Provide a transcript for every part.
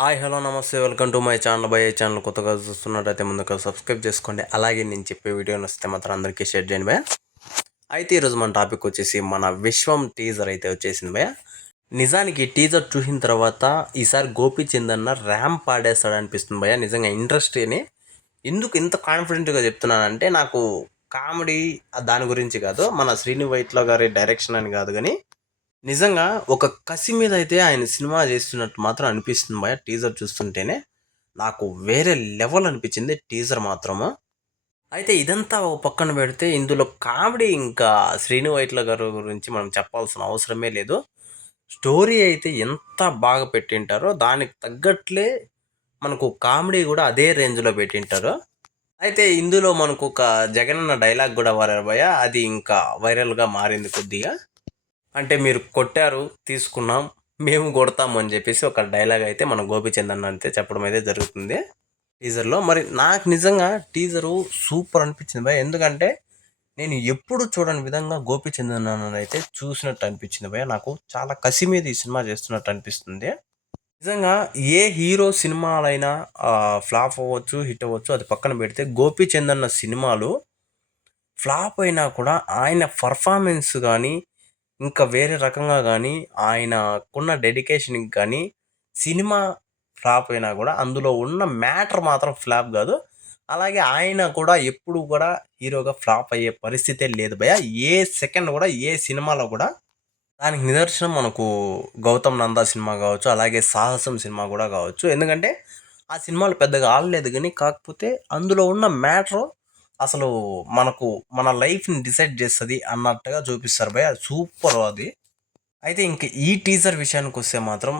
Hi hello నమస్తే welcome to my channel. By channel కొత్తగా చూస్తున్నట్టయితే ముందుగా సబ్స్క్రైబ్ చేసుకోండి. అలాగే నేను చెప్పే వీడియో నచ్చితే మాత్రం అందరికీ షేర్ చేయండి భయ్య. అయితే ఈరోజు మన టాపిక్ వచ్చేసి మన విశ్వం టీజర్ అయితే వచ్చేసింది భయ్య. నిజానికి టీజర్ చూసిన తర్వాత ఈసారి గోపీచంద్ అన్న ర్యాంప్ పాడేస్తాడు అనిపిస్తుంది భయ్య. నిజంగా ఇంట్రెస్ట్ని ఎందుకు ఇంత కాన్ఫిడెంట్గా చెప్తున్నానంటే నాకు కామెడీ దాని గురించి కాదు, మన శ్రీను వైట్ల గారి డైరెక్షన్ అని కాదు, కానీ నిజంగా ఒక కసి మీద అయితే ఆయన సినిమా చేస్తున్నట్టు మాత్రం అనిపిస్తుంది భయ. టీజర్ చూస్తుంటేనే నాకు వేరే లెవెల్ అనిపించింది టీజర్ మాత్రము. అయితే ఇదంతా ఒక పక్కన పెడితే ఇందులో కామెడీ ఇంకా శ్రీను వైట్ల గారు గురించి మనం చెప్పాల్సిన అవసరమే లేదు. స్టోరీ అయితే ఎంత బాగా పెట్టింటారో దానికి తగ్గట్లే మనకు కామెడీ కూడా అదే రేంజ్లో పెట్టింటారు. అయితే ఇందులో మనకు ఒక జగనన్న డైలాగ్ కూడా వారారు భయ, అది ఇంకా వైరల్గా మారింది కొద్దిగా. అంటే మీరు కొట్టారు తీసుకున్నాం, మేము కొడతాము అని చెప్పేసి ఒక డైలాగ్ అయితే మన గోపీచంద్ అన్న అయితే చెప్పడం అయితే జరుగుతుంది టీజర్లో. మరి నాకు నిజంగా టీజరు సూపర్ అనిపించింది భయ. ఎందుకంటే నేను ఎప్పుడు చూడని విధంగా గోపీచంద్ అన్న అయితే చూసినట్టు అనిపించింది భయ. నాకు చాలా కసి మీద ఈ సినిమా చేస్తున్నట్టు అనిపిస్తుంది. నిజంగా ఏ హీరో సినిమాలైనా ఫ్లాప్ అవ్వచ్చు, హిట్ అవ్వచ్చు, అది పక్కన పెడితే గోపీచంద్ అన్న సినిమాలు ఫ్లాప్ అయినా కూడా ఆయన పర్ఫార్మెన్స్ కానీ ఇంకా వేరే రకంగా కానీ ఆయనకున్న డెడికేషన్కి కానీ సినిమా ఫ్లాప్ అయినా కూడా అందులో ఉన్న మ్యాటర్ మాత్రం ఫ్లాప్ కాదు. అలాగే ఆయన కూడా ఎప్పుడు కూడా హీరోగా ఫ్లాప్ అయ్యే పరిస్థితే లేదు భయ. ఏ సెకండ్ కూడా ఏ సినిమాలో కూడా. దానికి నిదర్శనం మనకు గౌతమ్ నందా సినిమా కావచ్చు, అలాగే సాహసం సినిమా కూడా కావచ్చు. ఎందుకంటే ఆ సినిమాలు పెద్దగా ఆడలేదు, కానీ కాకపోతే అందులో ఉన్న మ్యాటర్ అసలు మనకు మన లైఫ్ని డిసైడ్ చేస్తుంది అన్నట్టుగా చూపిస్తారు భయ. సూపర్ అది. అయితే ఇంక ఈ టీజర్ విషయానికి వస్తే మాత్రం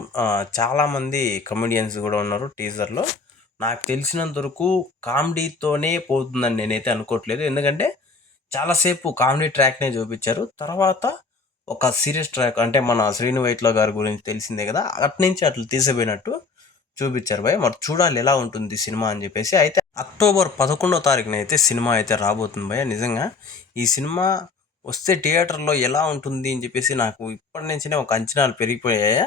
చాలామంది కమెడియన్స్ కూడా ఉన్నారు టీజర్లో. నాకు తెలిసినంత వరకు కామెడీతోనే పోతుందని నేనైతే అనుకోవట్లేదు. ఎందుకంటే చాలాసేపు కామెడీ ట్రాక్నే చూపించారు, తర్వాత ఒక సీరియస్ ట్రాక్ అంటే మన శ్రీను వైట్ల గారి గురించి తెలిసిందే కదా, అట్నుంచి అట్లా తీసిపోయినట్టు చూపించారు భయ. మరి చూడాలి ఎలా ఉంటుంది సినిమా అని చెప్పేసి. అయితే అక్టోబర్ 11వ తారీఖున అయితే సినిమా అయితే రాబోతుంది భయ. నిజంగా ఈ సినిమా వస్తే థియేటర్లో ఎలా ఉంటుంది అని చెప్పేసి నాకు ఇప్పటి నుంచినే ఒక అంచనాలు పెరిగిపోయాయి.